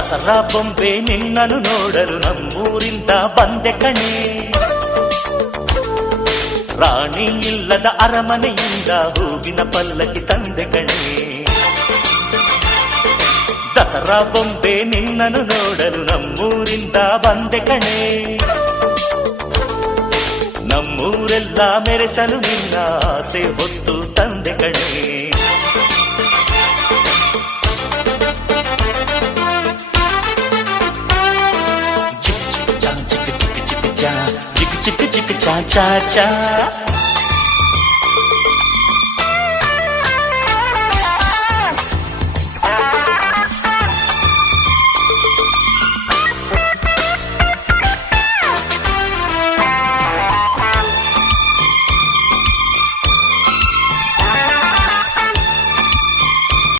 ದಸರಾ ಬೊಂಬೆ ನಿನ್ನನ್ನು ನೋಡಲು ನಮ್ಮೂರಿಂದ ಬಂದೆ ಕಣೆ. ರಾಣಿ ಇಲ್ಲದ ಅರಮನೆಯಿಂದ ಹೂವಿನ ಪಲ್ಲಕ್ಕಿ ತಂದೆ ಕಣೆ. ದಸರಾ ಬೊಂಬೆ ನಿನ್ನನ್ನು ನೋಡಲು ನಮ್ಮೂರಿಂದ ಬಂದೆ ಕಣೆ. ನಮ್ಮೂರೆಲ್ಲ ಮೆರೆಸಲು ನಿನ್ನ ಆಸೆ ಹೊತ್ತು ತಂದೆ ಕಣೆ. ಚಿಕ್ ಚಿಕ್ ಚಾ ಚಿಕ್ ಚಿಕ್ ಚಿಕ್ ಚಾ ಚಿಕ್ ಚಿಕ್ ಚಿಕ್ ಚಾ ಚಾ ಚಾ.